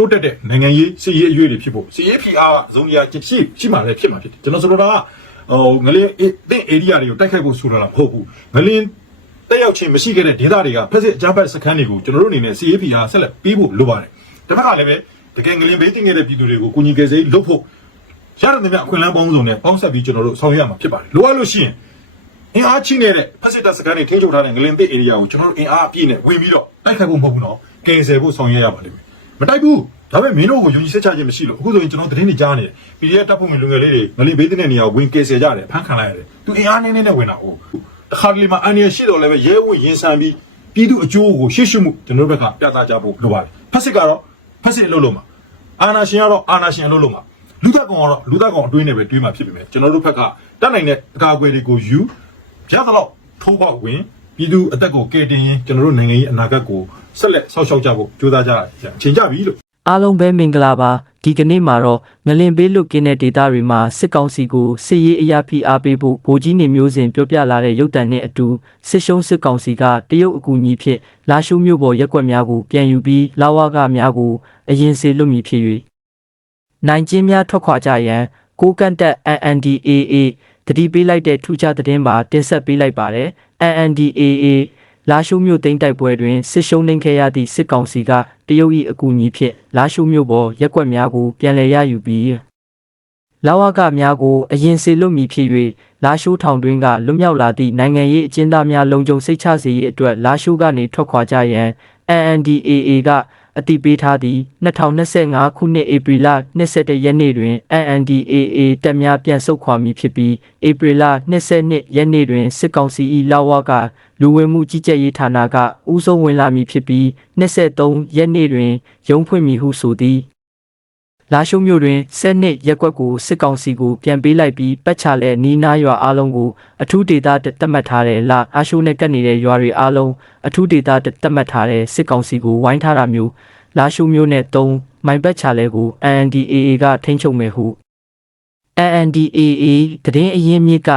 တိုးတက်တဲ့နိုင်ငံရေးစီရေးအရွေးတွေဖြစ်ဖို့စီရေး PR ကဇုံရရှိရှိမှလည်းဖြစ်မှာဖြစ်တယ်ကျွန်တော်ဆိုတော့ကဟိုငလင်းအသင့် area တွေကိုတိုက်ခိုက်ဖို့ဆိုတော့မဟုတ်ဘူးငလင်းတက်ရောက်ခြင်းမရှိခဲ့တဲ့ဒေသတွေကဖက်စစ်အကြမ်းဖက်စခန်းတွေကိုကျွန်တော်တို့အနေနဲ့စီရေး PR ဆက်လက်ပြီးဖို့လိုပါတယ်တစ်ဖက်ကလည်းပဲတကယ်ငလင်းဘေးတင်ခဲ့တဲ့ပြည်သူတွေကိုကိုကြီးကယ်ဆယ်လုပ်ဖို့ရတဲ့မြတ်အခွင့်အလမ်းပေါင်းစုံနဲ့ပေါင်းဆက်ပြီးကျွန်တော်တို့ဆောင်ရွက်ရမှာဖြစ်ပါတယ်လိုအပ်လို့ရှိရင်အင်အားချင်းနေတဲ့ဖက်စစ်တပ်စခန်းတွေထိန်းချုပ်ထားတဲ့ငလင်သစ် area ကိုကျွန်တော်တို့အင်အားအပြည့်နဲ့ဝင်ပြီးတော့တိုက်ခိုက်ဖို့မဟုတ်ဘူးနော်ကယ်ဆယ်ဖို့ဆောင်ရွက်ရပါလိမ့်မယ် မတိုက်ဘူးဒါပေမဲ့မင်းတို့ကိုယုံကြည်စိတ်ချခြင်းမရှိလို့အခုဆိုရင်ကျွန်တော်သတင်းတွေကြားနေတယ် PDF တပ်ဖွဲ့ဝင်လူငယ်လေးတွေငလင်ဘေးတဲ့နေရာကိုဝင်ကယ်ဆယ်ကြတယ်ဖမ်းခံလိုက်ရတယ်သူအင်အားနည်းနည်းနဲ့ဝင်တာဟုတ်တခါတလေမှာအန်ရရှိတော့လည်းပဲရဲဝံရင်ဆန်ပြီးပြည်သူအကျိုးကိုရှေ့ရှုမှုကျွန်တော်တို့ဘက်ကပြသကြဖို့လိုပါတယ်ဖက်စစ်ကတော့ဖက်စစ်အလုပ်လုပ်မှာအာနာရှင်ကတော့အာနာရှင်အလုပ်လုပ်မှာလူသက်ကောင်ကတော့လူသက်ကောင်အတွင်းနဲ့ပဲတွေးမှာဖြစ်ပေမဲ့ကျွန်တော်တို့ဘက်ကတတ်နိုင်တဲ့အကာအကွယ်တွေကိုယူရသလောက်ထိုးပေါက်ဝင်ပြည်သူအသက်ကိုကယ်တင်ရင်ကျွန်တော်တို့နိုင်ငံရေးအနာဂတ်ကို ဆက်လက်ဆောက်ရှောက်ကြဖို့ကြိုးစားကြရအချိန်ကြပြီလို့အားလုံးပဲမင်္ဂလာပါဒီကနေ့မှာတော့ငလင်ဘေးလွတ်ကင်းတဲ့ဒေသတွေမှာစစ်ကောင်စီကိုစစ်ရေးအရာဖိအားပေးဖို့ဗိုလ်ကြီးနေမျိုးစဉ်ပြောပြလာတဲ့ရုပ်တံနဲ့အတူစစ်ရှုံးစစ်ကောင်စီကတရုတ်အကူအညီဖြင့်လာရှုမျိုးပေါ်ရက်ွက်များကိုပြန်ယူပြီးလာဝကများကိုအရင်စေလွတ်မည်ဖြစ်၍နိုင်ကျင်းများထွက်ခွာကြရန်ကိုကန့်တက် NNDAA တတိပေးလိုက်တဲ့ထူးခြားသတင်းပါတင်ဆက်ပေးလိုက်ပါတယ် NNDAA လာရှုမျိုးသိမ်းတိုက်ပွဲတွင်စစ်ရှုံးနှိမ်ခဲ့ရသည့်စစ်ကောင်စီကတရုတ်၏အကူအညီဖြင့်လာရှုမျိုးပေါ်ရက်ွက်များကိုပြန်လည်ရယူပြီးလာဝကများကိုအရင်စေလွတ်မည်ဖြစ်၍လာရှိုးထောင်တွင်းကလွတ်မြောက်လာသည့်နိုင်ငံရေးအကျဉ်းသားများလုံခြုံစိတ်ချစေရေးအတွက်လာရှိုးကနေထွက်ခွာကြရန် NNDAA က အတိပေးထားသည့်2025ခုနှစ်ဧပြီလ22ရက်နေ့တွင် NNDAA တပ်များပြန်ဆုတ်ခွာမည်ဖြစ်ပြီးဧပြီလ22ရက်နေ့တွင်စစ်ကောင်စီ၏လာဝကလူဝင်မှုကြီးကြပ်ရေးဌာနကဦးဆုံးဝင်လာမည်ဖြစ်ပြီး23ရက်နေ့တွင်ရုံးဖွင့်မည်ဟုဆိုသည်လာရှုံမြို့တွင်၁၀နှစ်ရက်ကွက်ကိုစစ်ကောင်စီကိုပြန်ပေးလိုက်ပြီးပတ်ချလဲနီးနားရွာအားလုံးကိုအထူးဒေသတတ်မှတ်ထားတဲ့လာအာရှိုးနဲ့ကပ်နေတဲ့ရွာတွေအားလုံးအထူးဒေသတတ်မှတ်ထားတဲ့စစ်ကောင်စီကိုဝိုင်းထားတာမျိုး လာရှုံမြို့နဲ့၃မိုင်ပတ်ချလဲကို NNDAA ကထိန်းချုပ်မယ်ဟု NNDAA တရင်အရင်မြစ်က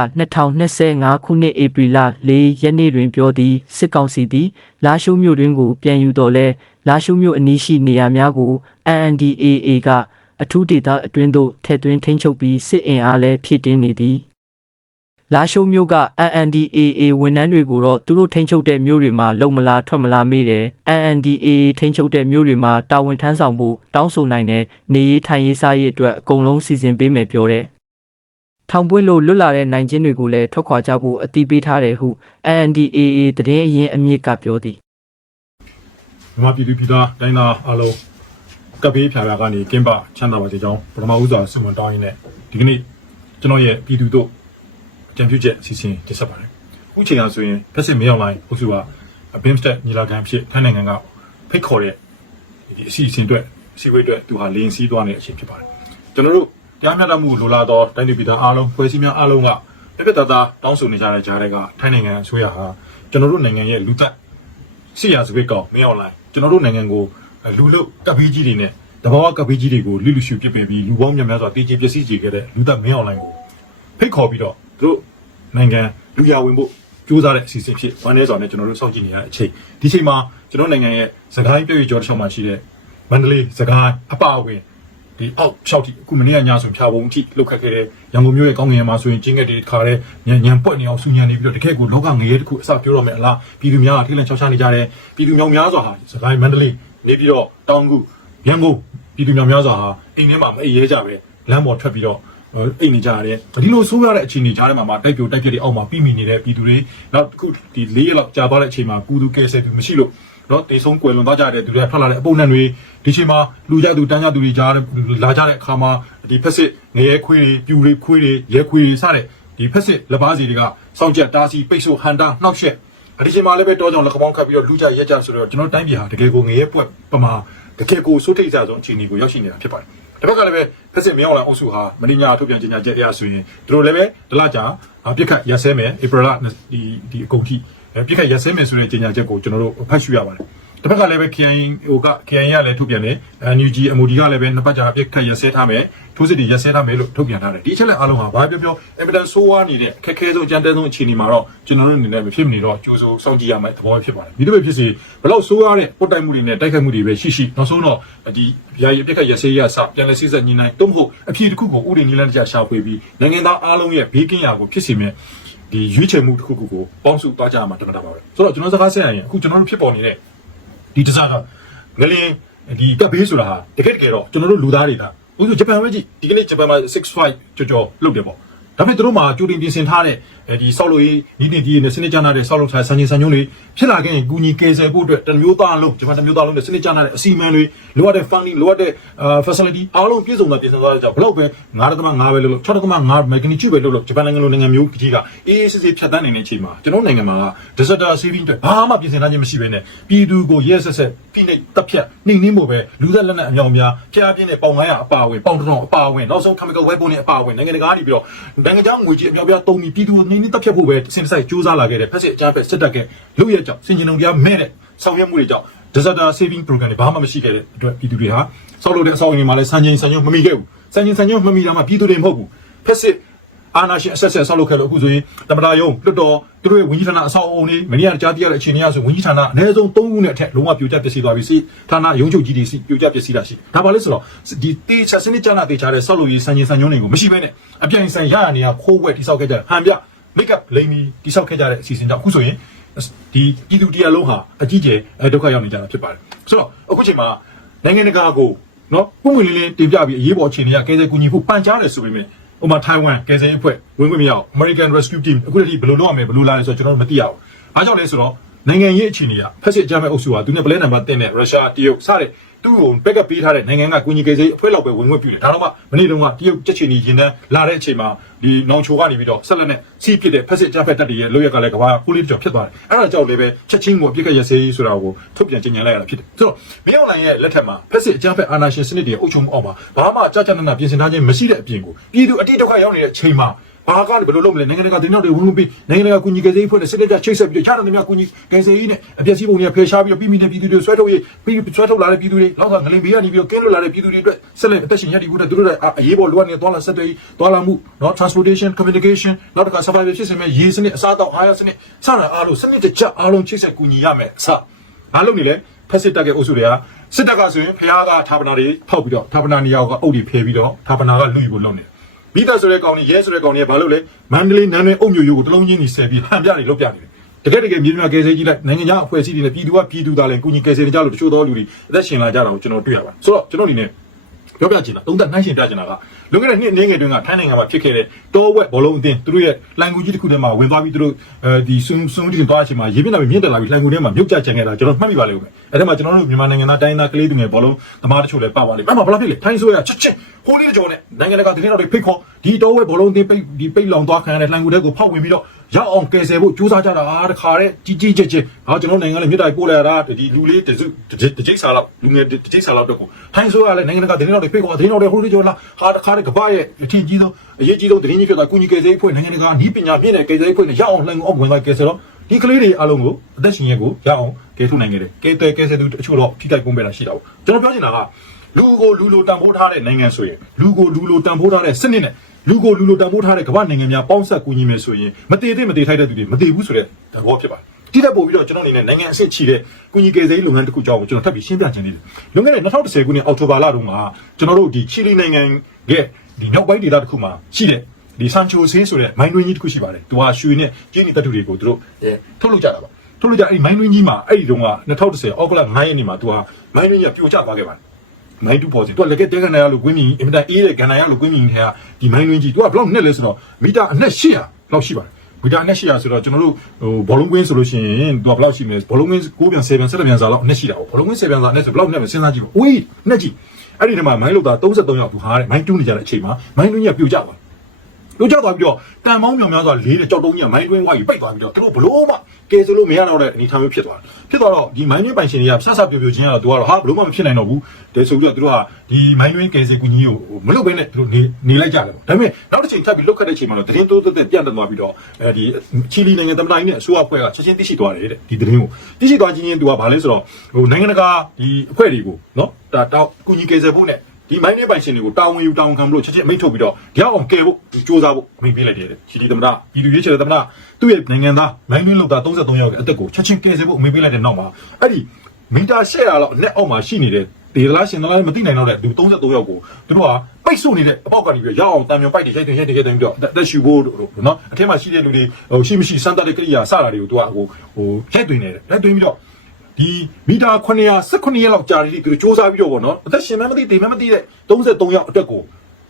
2025ခုနှစ်ဧပြီလ4ရက်နေ့တွင်ပြောသည်စစ်ကောင်စီသည် လာရှုံမြို့တွင်ကို ပြန်ယူတော်လဲလာရှုံမြို့အနီးရှိနေရာများကို NNDAA ကအထူးဒေသအတွင်းသို့ထည့်သွင်းထိန်းချုပ်ပြီးစစ်အင်အားလည်းဖြည့်တင်းနေသည် လာရှုံမြို့က NNDAA ဝန်ထမ်းတွေကိုတော့သူတို့ထိန်းချုပ်တဲ့မြို့တွေမှာလုံမလားထွက်မလားမေးတယ် NNDAA ထိန်းချုပ်တဲ့မြို့တွေမှာတာဝန်ထမ်းဆောင်ဖို့တောင်းဆိုနိုင်တဲ့နေရေးထိုင်ရေးစားရေးအတွက်အကုန်လုံးစီစဉ်ပေးမယ်ပြောတယ်ထောင်ပွင့်လို့လွတ်လာတဲ့နိုင်ကျင်းတွေကိုလည်းထွက်ခွာကြဖို့အတိပေးထားတယ်ဟု NNDAA တရင်အရင်အမြင့်ကပြောသည်မြန်မာပြည်သူပြည်သားတိုင်းသားအားလုံးကပ်ဘေးဖြာဖြာကနေကင်းပချမ်းသာပါစေကြောင်းပထမဦးစွာဆုမွန်တောင်းရင်းနဲ့ဒီကနေ့ကျွန်တော်ရဲ့ပြည်သူတို့ အကြံပြုချက်အစီအစဉ်တင်ဆက်ပါတယ်အခုချိန်ကဆိုရင်ဖက်စစ်မရောက်လိုက်အုပ်စုကအဘင်းစတက်ညီလာခံဖြစ်ထိုင်းနိုင်ငံကဖိတ်ခေါ်တဲ့ဒီအစီအစဉ်အတွက်စီဝေးအတွက်သူဟာလင်းစည်းသွားနေတဲ့အချိန်ဖြစ်ပါတယ်ကျွန်တော်တို့တရားမျှတမှုလိုလားသောတိုင်းပြည်ပြည်သားအားလုံးဖွဲ့စည်းများအားလုံးကပြပြသားသားတောင်းဆိုနေကြတဲ့ကြားတွေကထိုင်းနိုင်ငံအစိုးရဟာကျွန်တော်တို့နိုင်ငံရဲ့လူသက်စစ်ရာဇဝတ်ကောင်မင်းအောင်လိုင်းကျွန်တော်တို့နိုင်ငံကိုလူလုကပ်ဘေးကြီးတွေနဲ့တဘာဝကပ်ဘေးကြီးတွေကိုလူလူရှုပြစ်ပင်ပြီးလူပေါင်းများများစွာတည်ကြည်ပျက်စီးစေခဲ့တဲ့လူသက်မင်းအောင်လိုင်းကိုဖိတ်ခေါ်ပြီးတော့သူ တို့နိုင်ငံလူရဝင်ဖို့ကြိုးစားတဲ့အစီအစဉ်ဖြစ်ဝမ်းနေစွာနဲ့ကျွန်တော်တို့စောင့်ကြည့်နေရတဲ့အချိန်ဒီချိန်မှာကျွန်တော်နိုင်ငံရဲ့စကိုင်းပြည်ပြည်ကျော်တစ်ချောင်းမှာရှိတဲ့မန္တလေးစကိုင်းအပါအဝင်ဒီအောက်၆ထိအခုမနေ့ကညဆိုဖြာပုံထိလောက်ခတ်ခဲ့တဲ့ရန်ကုန်မြို့ရဲ့ကောင်းကင်မှာဆိုရင်ကျင်းငက်တွေခါတဲ့ညံညံပွက်နေအောင်ဆူညံနေပြီးတော့တကယ့်ကိုလောကငရဲတစ်ခုအစပြောတော့မယ်အလားပြည်သူများကထိလန့်ချောက်ချနေကြတယ်ပြည်သူမြောင်များစွာဟာစကိုင်းမန္တလေးနေပြီးတော့တောင်ကူရန်ကုန်ပြည်သူမြောင်များစွာဟာအိမ်ထဲမှာမအိပ်ရဲကြပဲလမ်းပေါ်ထွက်ပြီးတော့ အိမ်နေကြရတယ်ဒီလိုဆိုးရတဲ့အခြေအနေကြားထဲမှာမှတိုက်ပြိုတိုက်ပြက်တွေအောက်မှာပြီးမိနေတဲ့ပြည်သူတွေနောက်တစ်ခုဒီ၄ရက်လောက်ကြာသွားတဲ့အချိန်မှာကုသူကဲဆယ်သူမရှိလို့နော်တေဆုံးကွယ်လွန်သွားကြတဲ့သူတွေကထွက်လာတဲ့အပုံနဲ့တွေဒီချိန်မှာလူကြသူတန်းကြသူတွေကြားလာကြတဲ့အခါမှာဒီဖက်စစ်ငရဲခွေးတွေပြူတွေခွေးတွေရဲခွေးတွေစတဲ့ဒီဖက်စစ်လက်ပါစီတွေကစောင့်ကြတားစီပိတ်ဆို့ဟန်တာနှောက်ယှက်ဒီချိန်မှာလည်းပဲတောကြောင်လက်ကောင်းခတ်ပြီးတော့လူကြရက်ကြဆိုတော့ကျွန်တော်တိုင်းပြည်ဟာတကယ်ကိုငရဲပွက်ပမာတကယ်ကိုစိုးထိတ်စားဆုံးအခြေအနေကိုရောက်ရှိနေတာဖြစ်ပါတယ် တစ်ဖက်ကလည်းပဲဖက်စစ်မင်းအောင်လှိုင်အုပ်စုဟာမင်းညာထုတ်ပြန်ကြေညာချက်အရဆိုရင်သူတို့လည်းပဲဒလကြာပြစ်ခတ်ရက်စဲမယ်ဧပြီလဒီဒီအကုန်ထိပြစ်ခတ်ရက်စဲမယ်ဆိုတဲ့ကြေညာချက်ကိုကျွန်တော်တို့ဖတ်ရှုရပါတယ် တစ်ဖက်ကလည်းပဲ KI ဟိုက KI ရလည်းထုတ်ပြန်တယ် NUG MOD ကလည်းပဲနှစ်ပတ်ကြာအပြစ်ခတ်ရစဲထားမယ်ထိုးစစ်တွေရစဲထားမယ်လို့ထုတ်ပြန်ထားတယ်ဒီအချက်လက်အားလုံးဟာဘာပြောပြောအင်ပဒန်ဆိုးဝါးနေတဲ့အခက်အခဲဆုံးကြမ်းတမ်းဆုံးအခြေအနေမှာတော့ကျွန်တော်တို့အနေနဲ့မဖြစ်မနေတော့ကြိုးစိုးစောင့်ကြည့်ရမယ်သဘောဖြစ်ပါတယ်ဒီလိုပဲဖြစ်စီဘလောက်ဆိုးဝါးတဲ့ပုတ်တိုက်မှုတွေနဲ့တိုက်ခိုက်မှုတွေပဲရှိရှိနောက်ဆုံးတော့ဒီယာယီအပြစ်ခတ်ရစဲရစပြန်လဲစစ်ဆက်ညီနိုင်တုံးမဟုတ်အဖြေတစ်ခုကိုဥပဒေနည်းလမ်းတကျရှာဖွေပြီးနိုင်ငံသားအားလုံးရဲ့ဘေးကင်းရာကိုဖြစ်စေမယ်ဒီရွေးချယ်မှုတစ်ခုခုကိုပေါင်းစုသွားကြရမှာတမန်တော်ပါပဲဆိုတော့ကျွန်တော်စကားဆက်ရရင်အခုကျွန်တော်တို့ဖြစ်ပေါ်နေတဲ့ ဒီတစားကငလင်းဒီကပ်ဘေးဆိုတာဟာတကယ်တကယ်တော့ကျွန်တော်တို့လူသားတွေကဥပမာဂျပန်ပဲကြည့်ဒီကနေ့ဂျပန်မှာ65ကြော်ကြော်လုပ်တယ်ပေါ့ ဒါပေမဲ့သူတို့မှာကြိုတင်ပြင်ဆင်ထားတဲ့အဲဒီဆောက်လုပ်ရေးဤနေဒီနဲ့စနစ်ကျနာတဲ့ဆောက်လုပ်ထားစံချိန်စံညွှန်းတွေဖြစ်လာခဲ့ရင်ကူညီကယ်ဆယ်ဖို့အတွက်တမျိုးသားလုံးဂျပန်တမျိုးသားလုံးနဲ့စနစ်ကျနာတဲ့အစီအမံတွေလိုအပ်တဲ့ funding လိုအပ်တဲ့ facility အားလုံးပြည့်စုံတာပြင်ဆင်သွားတဲ့ကြောင့်ဘလောက်ပဲ9.5ပဲလို့လို့6.5 magnitude ပဲလို့လို့ဂျပန်နိုင်ငံလိုနိုင်ငံမျိုးကြီးကအေးအေးဆေးဆေးဖြတ်တန်းနေတဲ့အချိန်မှာကျွန်တော်နိုင်ငံမှာ disaster saving အတွက်ဘာမှပြင်ဆင်ထားခြင်းမရှိဘဲနဲ့ပြည်သူကိုရဲဆက်ဆက်ဖိနှိပ်တပ်ဖြတ်နှိမ်နှင်းဖို့ပဲလူသက်လက်နက်အမြောက်အများဖျားပြင်းတဲ့ပေါင်900အပါအဝင်ပေါင်တစ်ထောင်အပါအဝင်နောက်ဆုံး chemical weapon တွေအပါအဝင်နိုင်ငံတကာကနေပြီးတော့နိုင်ငံခြားငွေကြီးအမြောက်အများတုံးပြီးပြည်သူကိုနှိမ်နှင်းတပ်ဖြတ်ဖို့ပဲစင်ဆိုင်စူးစမ်းလာခဲ့တဲ့ဖက်စစ်အကြမ်းဖက်စစ်တပ်ကလူရဲကြောင့်စင်ကျင်ုံပြမဲ့တဲ့ဆောင်ရွက်မှုတွေကြောင့် disaster saving program တွေဘာမှမရှိခဲ့တဲ့အတွက်ပြည်သူတွေဟာဆောက်လုပ်တဲ့အဆောက်အအုံတွေမှာလည်းစံချိန်စံညွှန်းမမီခဲ့ဘူးစံချိန်စံညွှန်းမမီတာမှပြည်သူတွေမဟုတ်ဘူးဖက်စစ် အာနာရှင်အဆက်ဆက်ဆောက်လုပ်ခဲ့လို့အခုဆိုရင်တမတာယုံလွတ်တော်သူတို့ရဲ့ဝန်ကြီးဌာနအဆောက်အအုံတွေမနေ့ကကြားသိရတဲ့အခြေအနေအရဆိုဝန်ကြီးဌာနအနည်းဆုံး3ခုနဲ့အထက်လုံးဝပြိုကျပျက်စီးသွားပြီစီဌာနရုံးချုပ်ကြီးတွေစီပြိုကျပျက်စီးတာရှိဒါပါလဲဆိုတော့ဒီတေချာစနစ်ကျနာတေချာတဲ့ဆောက်လုပ်ရေးစံချိန်စံညွှန်းတွေကိုမရှိဘဲနဲ့အပြိုင်ဆိုင်ရရနေရခိုးဝက်တိဆောက်ခဲ့ကြတယ်ဟန်ပြ make up လိမ့်ပြီးတိဆောက်ခဲ့ကြတဲ့အစီအစဉ်ကြောင့်အခုဆိုရင်ဒီပြည်သူတရားလုံးဟာအကြီးကျယ်ဒုက္ခရောက်နေကြတာဖြစ်ပါတယ်ဆိုတော့အခုချိန်မှာနိုင်ငံတကာကိုနော်ပုံမှန်လေးလေးတင်ပြပြီးအရေးပေါ်အခြေအနေကကဲဆယ်ကူညီဖို့ပန်ကြားတယ်ဆိုပေမဲ့ ဥပမာထိုင်ဝမ်ကယ်ဆယ်ရေးအဖွဲ့ဝင်ခွင့်မရအောင် American Rescue Team အခုတည်းဘယ်လိုလုပ်ရမလဲဘယ်လိုလာလဲဆိုတော့ကျွန်တော်တို့မသိရဘူး။အားကြောင့်လဲဆိုတော့နိုင်ငံရေးအခြေအနေကဖက်စစ်အကြမ်းဖက်အုပ်စုကသူနဲ့ပလဲနံပါတ်တင်တဲ့ရုရှားတရုတ်စတဲ့ သူ့ကို backup ပေးထားတဲ့နိုင်ငံကကူညီကယ်ဆယ်ရေးအဖွဲ့လောက်ပဲဝင်ခွင့်ပြုတယ်။ဒါတော့မှမနေ့တုန်းကတရုတ်ချက်ချီနီရင်တန်းလာတဲ့အချိန်မှာဒီနောင်ချိုကနေပြီးတော့ဆက်လက်နဲ့စီးပစ်တဲ့ဖက်စစ်အကြမ်းဖက်တပ်တွေရဲ့လုပ်ရက်ကလည်းကဘာကူလေးကြော်ဖြစ်သွားတယ်။အဲ့ဒါကြောင့်လည်းပဲချက်ချင်းကိုအပြစ်ကရစေးဆိုတာကိုထုတ်ပြန်ကြေညာလိုက်ရတာဖြစ်တယ်။ဆိုတော့မင်းအောင်လိုင်ရဲ့လက်ထက်မှာဖက်စစ်အကြမ်းဖက်အာဏာရှင်စနစ်တွေရဲ့အုပ်ချုပ်မှုအောက်မှာဘာမှကြာကြာနာနာပြင်ဆင်ထားခြင်းမရှိတဲ့အပြင်ကိုပြည်သူအတိဒုက္ခရောက်နေတဲ့အချိန်မှာ ဘာကနေဘယ်လိုလုပ်မလဲနိုင်ငံတကာတင်နောက်တွေဝင်ဝင်ပြီးနိုင်ငံတကာကူညီကယ်ဆယ်ရေးဖွဲ့နဲ့စစ်တပ်ကချိတ်ဆက်ပြီးတော့ခြားတဲ့များကူညီကယ်ဆယ်ရေးနဲ့အပြည့်အစုံတွေကဖယ်ရှားပြီးတော့ပြည်မိတဲ့ပြည်သူတွေဆွဲထုတ်ရေးပြည်ဆွဲထုတ်လာတဲ့ပြည်သူတွေလောက်ကငလင်ဘေးကနေပြီးတော့ကင်းလွတ်လာတဲ့ပြည်သူတွေအတွက်ဆက်လက်အသက်ရှင်ရည်တည်ဖို့နဲ့သူတို့ရဲ့အရေးပေါ်လိုအပ်နေတဲ့သွာလာဆက်သွယ်ရေးသွာလာမှုနော် transportation communication နောက်တစ်ခါ survival ဖြစ်စေမဲ့ရေးစနစ်အစားအသောက်အားရစနစ်စတဲ့အားလုံးစနစ်တကျအားလုံးချိတ်ဆက်ကူညီရမယ်အစအားလုံးနေလဲဖက်စစ်တပ်ရဲ့အုပ်စုတွေကစစ်တပ်ကဆိုရင်ဖျားကဌာပနာတွေဖောက်ပြီးတော့ဌာပနာနေရာကအုပ်တွေဖယ်ပြီးတော့ဌာပနာကလူယူဖို့လုပ်နေတယ် မိသားဆိုတဲ့ကောင်ကြီးရဲဆိုတဲ့ကောင်ကြီးကဘာလုပ်လဲမန္တလေးနန်းတွင်အုပ်မျိုးရိုးကိုတလုံးချင်းကြီးဆယ်ပြီးဟန်ပြနေလုပ်ပြနေတယ်တကယ်တကယ်မြေမြကယ်ဆယ်ကြီးလိုက်နိုင်ငံခြားအဖွဲ့အစည်းတွေနဲ့ပြည်သူကပြည်သူသားလည်းကုညီကယ်ဆယ်နေကြလို့တချို့သောလူတွေအသက်ရှင်လာကြတာကိုကျွန်တော်တွေ့ရပါတယ်ဆိုတော့ကျွန်တော်အနေနဲ့ ပြောပြချင်တာသုံးသက်နှိုင်းရှင်ပြချင်တာကလွန်ခဲ့တဲ့နှစ်အနည်းငယ်တွင်ကထိုင်းနိုင်ငံမှာဖြစ်ခဲ့တဲ့တောဝက်ဘောလုံးအသင်းသူတို့ရဲ့လိုင်ကူကြီးတစ်ခုထဲမှာဝင်သွားပြီးသူတို့အဲဒီဆွန်းဆွန်းကြီးတွားအချိန်မှာရေပြင်းလာပြီးမြင့်တက်လာပြီးလိုင်ကူထဲမှာမြုပ်ကြချင်ခဲ့တာကျွန်တော်မှတ်မိပါလိမ့်မယ်အဲ့ဒါမှကျွန်တော်တို့မြန်မာနိုင်ငံသားတိုင်းသားကလေးသူငယ်ဘောလုံးသမားတချို့လည်းပါပါလိမ့်မယ်အဲ့မှာဘာလို့ဖြစ်လဲထိုင်းဆိုရချက်ချင်းဟိုးလေးကြော်နဲ့နိုင်ငံတကာသတင်းတော်တွေဖိတ်ခေါ်ဒီတောဝက်ဘောလုံးအသင်းပိတ်ဒီပိတ်လောင်သွားခံရတဲ့လိုင်ကူထဲကိုဖောက်ဝင်ပြီးတော့ ရောက်အောင်ကယ်ဆယ်ဖို့ကြိုးစားကြတာတခါတဲ့ကြီးကြီးကျယ်ကျယ်ဟာကျွန်တော်နိုင်ငံလည်းမြစ်တိုင်ပို့လိုက်ရတာဒီလူလေးတစုတကြိတ်စာလောက်လူငယ်တကြိတ်စာလောက်တော့ကိုထိုင်းဆိုရလည်းနိုင်ငံတကာသတင်းတော်တွေဖိတ်ခေါ်သတင်းတော်တွေဟိုးလေးကြော်လာဟာတခါတဲ့ကပရဲ့အထင်ကြီးဆုံးအရေးကြီးဆုံးသတင်းကြီးဖြစ်တာကုညီကယ်ဆယ်ရေးအဖွဲ့နိုင်ငံတကာနီးပညာမြင့်တဲ့ကယ်ဆယ်ရေးအဖွဲ့နဲ့ရောက်အောင်လှန်အောင်ဝင်သွားကယ်ဆယ်တော့ဒီကလေးတွေအားလုံးကိုအသက်ရှင်ရဲကိုရအောင်ကယ်ထုတ်နိုင်ခဲ့တယ်ကယ်တယ်ကယ်ဆယ်သူတချို့တော့ထိခိုက်ကုန်ပဲတာရှိတာပေါ့ကျွန်တော်ပြောချင်တာကလူကိုလူလိုတန်ဖိုးထားတဲ့နိုင်ငံဆိုရင်လူကိုလူလိုတန်ဖိုးထားတဲ့စနစ်နဲ့ လူကိုလူလိုတန်ဖိုးထားတဲ့ကမ္ဘာနိုင်ငံများပေါင်းဆက်ကူညီမယ်ဆိုရင်မတည်သေးမတည်ထိုက်တဲ့သူတွေမတည်ဘူးဆိုတဲ့သဘောဖြစ်ပါတယ်တိတက်ပို့ပြီးတော့ကျွန်တော်အနေနဲ့နိုင်ငံအဆင့်ချီတဲ့ကုညီကယ်ဆယ်ရေးလုပ်ငန်းတစ်ခုကြောင်းကိုကျွန်တော်ထပ်ပြီးရှင်းပြခြင်းနေတယ်လွန်ခဲ့တဲ့2010ခုနှစ်အောက်တိုဘာလတုန်းကကျွန်တော်တို့ဒီချီလီနိုင်ငံရဲ့ဒီနောက်ပိုင်းဒေသတစ်ခုမှာရှိတဲ့ဒီဆန်ချိုဆေးဆိုတဲ့မိုင်းတွင်းကြီးတစ်ခုရှိပါတယ်သူကရွှေနဲ့ကျင်းနေတပ်တူတွေကိုသူတို့အဲထုတ်လုပ်ကြတာပါထုတ်လုပ်ကြအဲ့ဒီမိုင်းတွင်းကြီးမှာအဲ့ဒီတုန်းက2010အောက်ကလ9ရက်နေ့မှာသူကမိုင်းတွင်းကြီးကပြိုကျသွားခဲ့ပါတယ် မိုင်းတူပေါ်စီသူကလက်ကတဲကန်နာရလို့ကွင်းမြင်အင်မတန်အေးတဲ့ကန်နာရလို့ကွင်းမြင်ထဲကဒီမိုင်းတွင်းကြီးသူကဘယ်လောက်နဲ့လဲဆိုတော့မီတာအနက်800လောက်ရှိပါတယ်မီတာအနက်800ဆိုတော့ကျွန်တော်တို့ဟိုဘောလုံးကွင်းဆိုလို့ရှိရင်သူကဘယ်လောက်ရှိမလဲဘောလုံးကွင်း9ပြန်10ပြန်17ပြန်စာလောက်အနက်ရှိတာပေါ့ဘောလုံးကွင်း10ပြန်စာအနက်ဆိုဘယ်လောက်နဲ့မစဉ်းစားကြည့်ပါဦးဝေးနှက်ကြည့်အဲ့ဒီထဲမှာမိုင်းလို့သား33ယောက်သူဟာတဲ့မိုင်းတူးနေကြတဲ့အချိန်မှာမိုင်းတွင်းကြီးကပြိုကျသွား တို့ကြောက်သွားပြီးတော့တန်ပေါင်းမြောင်များစွာလေးတဲ့ကြောက်တုံးကြီးကမိုင်းတွင်းဝိုင်းပိတ်သွားပြီးတော့သူတို့ဘလို့မှကယ်ဆယ်လို့မရတော့တဲ့အနေအထားမျိုးဖြစ်သွားတယ်ဖြစ်သွားတော့ဒီမိုင်းတွင်းပိုင်ရှင်တွေကဆဆပြပြချင်းကတော့သူကတော့ဟာဘလို့မှမဖြစ်နိုင်တော့ဘူးတဲဆိုပြီးတော့သူတို့ကဒီမိုင်းတွင်းကယ်ဆယ်ကူကြီးကိုမလုပ်ဘဲနဲ့သူတို့နေနေလိုက်ကြတယ်ပေါ့ဒါပေမဲ့နောက်တစ်ချိန်ထပ်ပြီးလုတ်ခတ်တဲ့ချိန်မှာတော့သတင်းတိုးသက်သက်ပြန့်တက်သွားပြီးတော့အဲဒီချီလီနိုင်ငံသမ္မတကြီးနဲ့အစိုးရအဖွဲ့ကချက်ချင်းသိရှိသွားတယ်တဲ့ဒီသတင်းကိုသိရှိသွားချင်းချင်းသူကဘာလဲဆိုတော့ဟိုနိုင်ငံတကာဒီအဖွဲ့တွေကိုနော်ဒါတောက်ကူညီကယ်ဆယ်ဖို့နဲ့ ဒီမိုင်းနေပိုင်ရှင်တွေကိုတာဝန်ယူတာဝန်ခံမလို့ချက်ချင်းအမိန့်ထုတ်ပြီးတော့ဒီအောင်ကယ်ဖို့စ조사ဖို့အမိန့်ပေးလိုက်တယ်တဲ့ချီလီသမ္မတပြည်သူ့ရေးချယ်သမ္မတသူ့ရဲ့နိုင်ငံသားမိုင်းတွင်းလောက်တာ33ယောက်ရဲ့အသက်ကိုချက်ချင်းကယ်ဆယ်ဖို့အမိန့်ပေးလိုက်တဲ့နောက်မှာအဲ့ဒီမီတာ800လောက်အနက်အောက်မှာရှိနေတဲ့ဒေသလားရှင်သလားမသိနိုင်တော့တဲ့လူ33ယောက်ကိုသူတို့ကပိတ်ဆို့နေတဲ့အပေါက်ကနေပြီးရအောင်တံမြုံပိုက်တွေရိုက်တင်ရိုက်တင်ရိုက်တင်ပြီးတော့အသက်ရှူဖို့တို့နော်အထက်မှာရှိတဲ့လူတွေဟိုရှိမရှိစမ်းသပ်တဲ့ကိရိယာစတာတွေကိုသူကဟိုဟိုရိုက်တင်နေတယ်ရိုက်တင်ပြီးတော့ ဒီမီတာ900 18ရက်လောက်ကြာတယ်ဒီသူတို့စူးစမ်းပြီးတော့ဗောနော်အသက်ရှင်မမသိတေမမသိတဲ့33ရောက်အတွက်ကို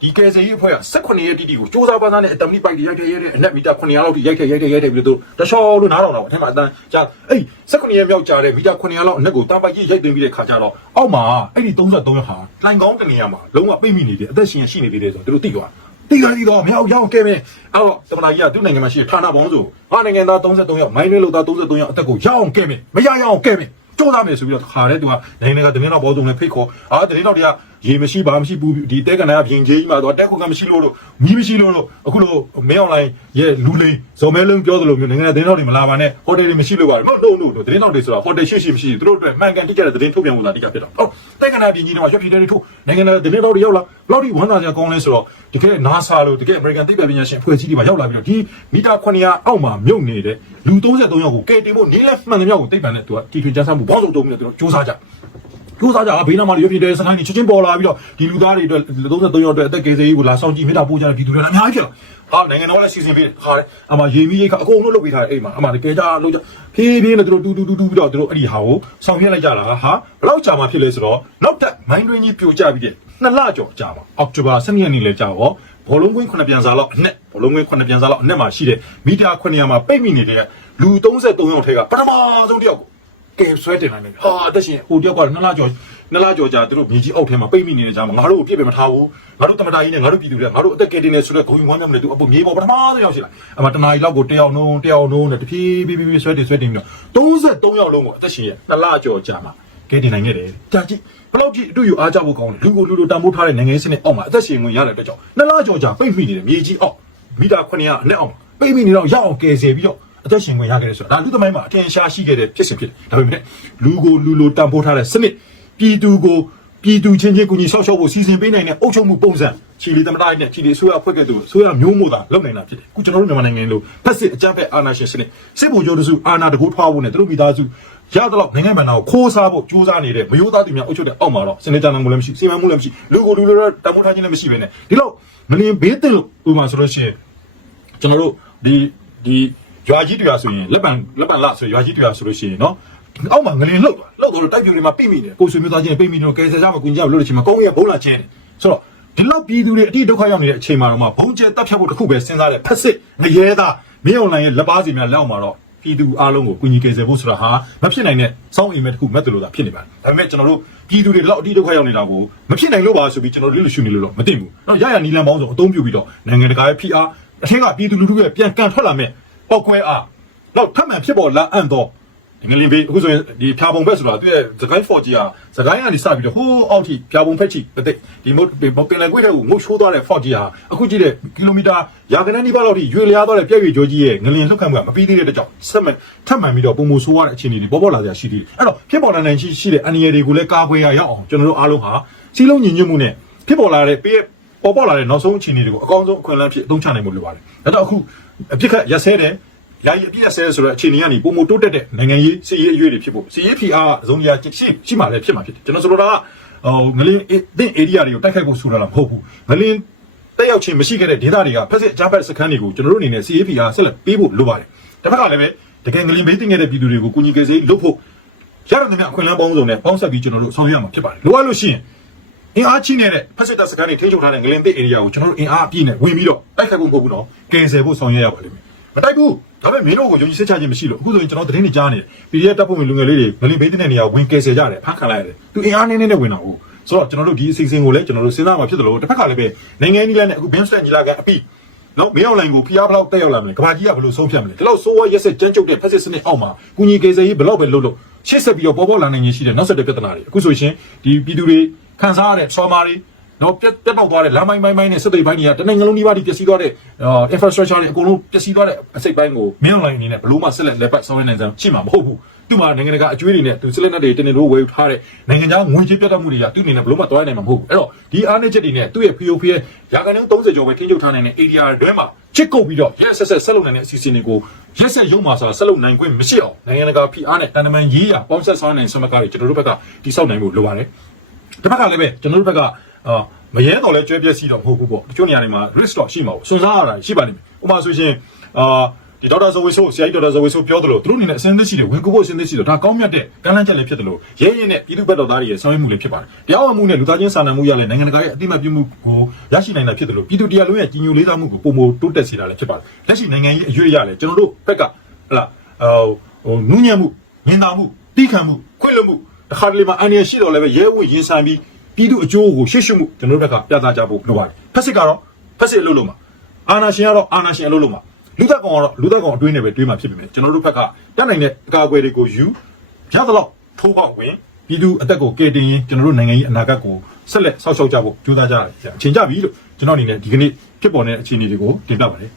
ဒီကယ်ဆယ်ရေးအဖွဲ့က18ရက်တိတိကိုစူးစမ်းပါးသားနဲ့အတမနီပိုက်တွေရိုက်ခဲ့ရတဲ့အနက်မီတာ900လောက်ထိရိုက်ခဲ့ရိုက်ခဲ့ရိုက်ခဲ့ပြီးတော့တချောလို့နားတော်တော့အထက်မှာအတန်းကြာအဲ့18ရက်မြောက်ကြာတဲ့မီတာ900လောက်အနက်ကိုတန်ပိုက်ကြီးရိုက်တင်ပြီးတဲ့ခါကျတော့အောက်မှာအဲ့ဒီ33ရောက်ဟာလိုင်ကောင်းတနေရာမှာလုံးဝပိတ်မိနေတယ်အသက်ရှင်ရှိနေသေးတယ်ဆိုတော့သူတို့သိသွားတိ လာဒီတော့မရောက်ရောက်ခဲ့မယ်အဲ့တော့တမနာကြီးကသူ့နိုင်ငံမှာရှိတဲ့ဌာနပေါင်းစုဟာနိုင်ငံသား33ယောက်မိုင်းနှွေးလို့သား33ယောက်အသက်ကိုရအောင်ခဲ့မယ်မရရအောင်ခဲ့မယ်ကြိုးစားမယ်ဆိုပြီးတော့ခါတဲ့သူကနိုင်ငံကတင်းတော့ဘောစုံနဲ့ဖိတ်ခေါ်အာတင်းတော့တွေက ရေမရှိပါမရှိဘူးဒီတဲကန်နာပြင်ကြီးမှာတော့တက်ခုကမရှိလို့လို့မီးမရှိလို့လို့အခုလို့မင်းအွန်လိုင်းရဲ့လူလိန်ဇော်မဲလုံးပြောသလိုမျိုးနိုင်ငံတင်းတော့တွေမလာပါနဲ့ဟိုတယ်တွေမရှိလို့ပါတယ်မဟုတ်တော့လို့တင်းတော့တွေဆိုတာဟိုတယ်ရှိရှိမရှိသူတို့အတွက်မှန်ကန်တိကျတဲ့တင်းထုတ်ပြန်ဖို့လာတိကျဖြစ်တော့ဟုတ်တဲကန်နာပြင်ကြီးတော့ရွှေပြည်တွေထုတ်နိုင်ငံကတင်းတော့တွေရောက်လာဘလောက်ဒီဝန်သားကြကောင်းလဲဆိုတော့တကယ် NASA လို့တကယ် American သိပ္ပံပညာရှင်အဖွဲ့အစည်းတွေမှာရောက်လာပြီးတော့ဒီမီတာ900အောက်မှာမြုပ်နေတဲ့လူ33ယောက်ကိုကယ်တင်ဖို့နေလဲမှန်တယ်မြောက်ကိုသိပ္ပံနဲ့သူကတီထွင်ကြမ်းဆမှုဘောင်းစုံတုံးပြီးတော့သူတို့စူးစမ်းကြ ကျိုးစားကြဘေးနားမှာရွပြတဲ့စကိုင်းတွေချက်ချင်းပေါ်လာပြီးတော့ဒီလူသားတွေအတွက်33ယောက်အတွက်အသက်ကယ်ဆယ်ရေးကိုလာဆောင်ကြည့်မေတ္တာပို့ကြတဲ့ပြည်သူတွေလည်းအများကြီးဖြစ်လာဟာနိုင်ငံတော်လည်းစီစဉ်ပေးခါတယ်အမှရေမီရိတ်ခအကုန်လုံးလုပ်ပေးထားတယ်အဲ့မှာအမှတကယ်ကြလုပ်ကြဖြည်းဖြည်းနဲ့သူတို့တူတူတူတူပြီးတော့သူတို့အဲ့ဒီဟာကိုဆောင်ရွက်လိုက်ကြတာဟာဘယ်လောက်ကြာမှဖြစ်လဲဆိုတော့နောက်တက်မိုင်းတွင်းကြီးပြိုကျပြီးတဲ့နှစ်လကျော်ကြာပါအောက်တိုဘာ12ရက်နေ့လဲကြာတော့ဘောလုံးကွင်း9ပြန်စားလောက်အနက်ဘောလုံးကွင်း9ပြန်စားလောက်အနက်မှာရှိတဲ့မီတာ900မှာပိတ်မိနေတဲ့လူ33ယောက်ထဲကပထမဆုံးတစ်ယောက် ကိုကဲဆွဲတင်လိုက်တယ်ဟာအသက်ရှင်ဟိုတယောက်ကနှစ်လကျော်နှစ်လကျော်ကြာသူတို့မြေကြီးအောက်ထဲမှာပိတ်မိနေတဲ့ကြားမှာငါတို့ကိုပြစ်ပယ်မထားဘူးငါတို့တမတာကြီးနဲ့ငါတို့ပြည်သူတွေကငါတို့အသက်ကယ်တင်နေဆိုတော့ဂုံယူဝမ်းမြောက်နေသူအပေါ်မြေပေါ်ပထမဆုံးရောက်ရှိလာအမတနာကြီးလောက်ကိုတယောက်နှုံးတယောက်နှုံးနဲ့တဖြည်းဖြည်းဖြည်းဆွဲတင်ဆွဲတင်ပြီးတော့33ယောက်လုံးကိုအသက်ရှင်ရဲ့နှစ်လကျော်ကြာမှာကယ်တင်နိုင်ခဲ့တယ်ကြာကြည့်ဘလောက်ကြီးအတူယူအားကြဖို့ကောင်းတယ်လူကိုလူလိုတန်ဖိုးထားတဲ့နိုင်ငံစနစ်အောက်မှာအသက်ရှင်ဝင်ရတဲ့အတွက်ကြောင့်နှစ်လကျော်ကြာပိတ်မိနေတယ်မြေကြီးအောက်မီတာ900အနက်အောက်မှာပိတ်မိနေတော့ရအောင်ကယ်ဆယ်ပြီးတော့ အသက်ရှင်ခွင့်ရခဲ့တယ်ဆိုတာဒါလူသမိုင်းမှာအထင်ရှားရှိခဲ့တဲ့ဖြစ်စဉ်ဖြစ်တယ်ဒါပေမဲ့လူကိုလူလိုတန်ဖိုးထားတဲ့စနစ်ပြည်သူကိုပြည်သူချင်းချင်းကိုကြီးဆောက်ရှောက်ဖို့စီစဉ်ပေးနိုင်တဲ့အုပ်ချုပ်မှုပုံစံချီလီသမ္မတနဲ့ချီလီအစိုးရအဖွဲ့ကတူအစိုးရမျိုးမို့တာလုပ်နိုင်တာဖြစ်တယ်အခုကျွန်တော်တို့မြန်မာနိုင်ငံလိုဖက်စစ်အကြမ်းဖက်အာဏာရှင်စနစ်စစ်ဗိုလ်ချုပ်တစုအာဏာတကူထွားဖို့နဲ့သူတို့မိသားစုရတော့နိုင်ငံမှန်တာကိုခိုးစားဖို့ကြိုးစားနေတဲ့မယိုးသားသူများအုပ်ချုပ်တဲ့အောက်မှာတော့စနစ်တမ်းမှုလည်းမရှိစီမံမှုလည်းမရှိလူကိုလူလိုတန်ဖိုးထားခြင်းလည်းမရှိပဲနဲ့ဒီလောက်မလင်ဘေးတင်လို့ဥပမာဆိုလို့ရှိရင်ကျွန်တော်တို့ဒီဒီ ရွာကြီးတွေကဆိုရင်လက်ပံလက်ပံလဆိုရွာကြီးတွေကဆိုလို့ရှိရင်နော်အောက်မှာငလင်လှုပ်သွားလှုပ်သွားတော့တိုက်ပြူတွေမှာပြိမိတယ်ကိုဆွေမျိုးသားချင်းပြိမိတော့ကဲဆယ်ကြမှာကုညကြမလို့လို့ချင်းမှာကောင်းရဘုံလာချင်းတယ်ဆိုတော့ဒီလောက်ပြည်သူတွေအတိဒုက္ခရောက်နေတဲ့အချိန်မှာတော့မှဘုံကျဲတပ်ဖြတ်ဖို့တစ်ခုပဲစဉ်းစားတယ်ဖက်စစ်ငရဲသားမင်းအွန်လိုင်းရဲ့လက်ပါစီများလက်အောက်မှာတော့ပြည်သူအားလုံးကိုကုညီကယ်ဆယ်ဖို့ဆိုတာဟာမဖြစ်နိုင်တဲ့စောင်းအိမ်မက်တစ်ခုမက်တယ်လို့သာဖြစ်နေပါတယ်ဒါပေမဲ့ကျွန်တော်တို့ပြည်သူတွေဒီလောက်အတိဒုက္ခရောက်နေတာကိုမဖြစ်နိုင်လို့ပါဆိုပြီးကျွန်တော်တို့လူရှုနေလို့တော့မသိဘူး။တော့ရရနီလန်ပေါင်းစုံအသုံးပြုပြီးတော့နိုင်ငံတကာရဲ့ဖိအားအထက်ကပြည်သူလူထုရဲ့ပြန်ကန်ထွက်လာမဲ့ ပောက်ကွဲအားတော့ထပ်မံဖြစ်ပေါ်လာအံ့တော့ဒီငလင်ဘေးအခုဆိုရင်ဒီဖြာပုံဖက်ဆိုတာသူရဲ့သခိုင်းဖော်ကြီးဟာသခိုင်းကနေစပြီးတော့ဟိုးအောက်ထိဖြာပုံဖက်ချီတဲ့ဒီမုတ်ပင်လယ်ကွေ့တဲ့ကိုငုတ်ချိုးသွားတဲ့ဖော်ကြီးဟာအခုကြည့်တဲ့ကီလိုမီတာရာခိုင်နှုန်းနီးပါးလောက်ထိရွေလျားသွားတဲ့ပြည့်ရွေကြောကြီးရဲ့ငလင်လှုပ်ခတ်မှုကမပြီးသေးတဲ့ကြောင့်ဆက်မထပ်မံပြီးတော့ပုံမဆိုးရတဲ့အခြေအနေတွေပေါ်ပေါ်လာကြရှိသေးတယ်အဲ့တော့ဖြစ်ပေါ်လာနိုင်ရှိရှိတဲ့အန္တရာယ်တွေကိုလည်းကာကွယ်ရရအောင်ကျွန်တော်တို့အားလုံးဟာစီးလုံးညီညွတ်မှုနဲ့ဖြစ်ပေါ်လာတဲ့ပေးပေါ်ပေါ်လာတဲ့နောက်ဆုံးအခြေအနေတွေကိုအကောင်းဆုံးအခွင့်အလမ်းဖြစ်အသုံးချနိုင်မှုလိုပါတယ်။ဒါတော့အခု အဖြစ်ခက်ရဆဲတယ်ယာယီအပြည့်အစဲဆိုတော့အခြေအနေကနေပုံမတိုးတက်တဲ့နိုင်ငံရေးစီရေးအရွေးတွေဖြစ်ဖို့စီရေး PR အစုံတရားရှိရှိမှလည်းဖြစ်မှာဖြစ်တယ်ကျွန်တော်ဆိုလိုတာကဟိုငလင်းအင်း area တွေကိုတိုက်ခိုက်ဖို့ဆိုတာလားမဟုတ်ဘူးငလင်းတက်ရောက်ခြင်းမရှိခဲ့တဲ့ဒေသတွေကဖက်စစ်အကြမ်းဖက်စခန်းတွေကိုကျွန်တော်တို့အနေနဲ့ CAPR ဆက်လက်ပေးဖို့လိုပါတယ်တစ်ဖက်ကလည်းပဲတကယ်ငလင်းဘေးတင်ခဲ့တဲ့ပြည်သူတွေကိုကူညီကယ်ဆယ်လုပ်ဖို့ရရတဲ့အခွင့်အလမ်းပေါင်းစုံနဲ့ပေါင်းဆက်ပြီးကျွန်တော်တို့ဆောင်ရွက်ရမှာဖြစ်ပါတယ်လိုအပ်လို့ရှိရင် အင်အားကြီးနေတဲ့ဖက်စစ်တပ်စခန်းတွေထိန်းချုပ်ထားတဲ့ငလင်သစ် area ကိုကျွန်တော်တို့အင်အားအပြည့်နဲ့ဝင်ပြီးတော့တိုက်ခိုက်ဖို့မဟုတ်ဘူးနော်ကယ်ဆယ်ဖို့ဆောင်ရွက်ရပါလိမ့်မယ်မတိုက်ဘူးဒါပေမဲ့မင်းတို့ကိုယုံကြည်စိတ်ချခြင်းမရှိလို့အခုဆိုရင်ကျွန်တော်သတင်းတွေကြားနေတယ် PDF တပ်ဖွဲ့ဝင်လူငယ်လေးတွေငလင်ဘေးတင်တဲ့နေရာဝင်ကယ်ဆယ်ကြတယ်ဖမ်းခံလိုက်ရတယ်သူအင်အားနည်းနည်းနဲ့ဝင်တာဟုတ်ဆိုတော့ကျွန်တော်တို့ဒီအစီအစဉ်ကိုလည်းကျွန်တော်တို့စဉ်းစားမှာဖြစ်တယ်လို့တစ်ဖက်ကလည်းပဲနိုင်ငံကြီးလည်းနဲ့အခု Ben Stan ညီလာခံအပြီးနော်မင်းအောင်လိုင်ကိုဖျားဘလောက်တက်ရောက်လာမလဲကဘာကြီးကဘလို့ဆုံးဖြတ်မလဲဒီလောက်ဆိုးဝါးရက်ဆက်ကြမ်းကြုတ်တဲ့ဖက်စစ်စနစ်အောက်မှာကုညီကေစေးဘလောက်ပဲလုပ်လို့ရှေ့ဆက်ပြီးတော့ပေါ်ပေါ်လာနိုင်နေရှိတဲ့နောက်ဆက်တဲ့ပြဿနာတွေအခုဆိုရှင်ဒီပြည်သူတွေ ခံစားရတဲ့ဆော်မာတွေနော်ပြတ်ပြတ်ပေါက်သွားတဲ့လမ်းမိုင်းမိုင်းမိုင်းနဲ့စစ်သိမ်းပိုင်းတွေကတနင်္ဂနွေနေ့ပါတီပျက်စီးသွားတဲ့ infrastructure တွေအကုန်လုံးပျက်စီးသွားတဲ့အစိတ်ပိုင်းကိုမင်းအောင်လိုင်အနေနဲ့ဘလို့မှဆက်လက်လက်ပတ်ဆောင်ရနိုင်စမ်းရှိမှာမဟုတ်ဘူးသူ့မှာနိုင်ငံတကာအကျွေးတွေနဲ့သူစစ်လက်နက်တွေတင်းတင်းလို့ဝယ်ယူထားတဲ့နိုင်ငံခြားငွေကြေးပြတ်တက်မှုတွေကသူ့အနေနဲ့ဘလို့မှတွားနိုင်မှာမဟုတ်ဘူးအဲ့တော့ဒီအားနည်းချက်တွေနဲ့သူ့ရဲ့ POP ရဲ့ရာခိုင်နှုန်း30ကျော်ပဲထိန်းချုပ်ထားနိုင်တဲ့ ADR တွဲမှာချစ်ကုတ်ပြီးတော့ရက်ဆက်ဆက်ဆက်လုပ်နိုင်တဲ့အစီအစဉ်တွေကိုရက်ဆက်ရုံမှာဆိုတာဆက်လုပ်နိုင်ခွင့်မရှိအောင်နိုင်ငံတကာဖိအားနဲ့တန်တမန်ရေးရပေါင်းဆက်ဆောင်နိုင်စမကားတွေကျွန်တော်တို့ဘက်ကတိစောက်နိုင်ဖို့လိုပါတယ် ဒီဘက်ကလည်းပဲကျွန်တော်တို့ဘက်ကအာမရဲတော့လဲကျွဲပြက်စီတော့မဟုတ်ဘူးပေါ့တချို့နေရာတွေမှာ risk တော့ရှိမှာပေါ့စွန့်စားရတာရှိပါလိမ့်မယ်ဥပမာဆိုရှင်အာဒီဒေါက်တာဇဝေဆိုဆရာကြီးဒေါက်တာဇဝေဆိုပြောသလိုသူတို့အနေနဲ့အစင်းသစ်ရှိတယ်ဝင်ကူဖို့အစင်းသစ်ရှိတယ်ဒါကောင်းမြတ်တဲ့ကမ်းလှမ်းချက်လည်းဖြစ်တယ်လို့ရဲရဲနဲ့ပြည်သူ့ဘက်တော်သားတွေရဲ့ဆောင်ရွက်မှုလည်းဖြစ်ပါတယ်တရားဝင်မှုနဲ့လူသားချင်းစာနာမှုရလည်းနိုင်ငံတကာရဲ့အတိအမှတ်ပြုမှုကိုရရှိနိုင်တာဖြစ်တယ်လို့ပြည်သူတရားလုံးရဲ့ကြီးညိုလေးစားမှုကိုပုံမတိုးတက်စေတာလည်းဖြစ်ပါတယ်လက်ရှိနိုင်ငံရေးအရွေ့ရလည်းကျွန်တော်တို့ဘက်ကဟလာဟိုနူးညံ့မှုမြင်သာမှုတိခံမှုခွင့်လွှတ်မှုတစ် ခါတလေမှာအန်ရရှိတော့လည်းပဲရဲဝင်ရင်ဆိုင်ပြီးပြည်သူအကျိုးကိုရှေ့ရှုမှုကျွန်တော်တို့ဘက်ကပြသကြဖို့လိုပါတယ်ဖက်စစ်ကတော့ဖက်စစ်အလုပ်လုပ်မှာအာနာရှင်ကတော့အာနာရှင်အလုပ်လုပ်မှာလူသက်ကောင်ကတော့လူသက်ကောင်အတွင်းနဲ့ပဲတွေးမှာဖြစ်ပေမဲ့ကျွန်တော်တို့ဘက်ကတတ်နိုင်တဲ့အကာအကွယ်တွေကိုယူရသလောက်ထိုးပေါက်ဝင်ပြည်သူအသက်ကိုကယ်တင်ရင်ကျွန်တော်တို့နိုင်ငံရေးအနာဂတ်ကိုဆက်လက်ဆောက်ရှောက်ကြဖို့ကြိုးစားကြရတယ်အချိန်ကြပြီလို့ကျွန်တော်အနေနဲ့ဒီကနေ့ဖြစ်ပေါ်နေတဲ့အခြေအနေတွေကိုတင်ပြပါတယ်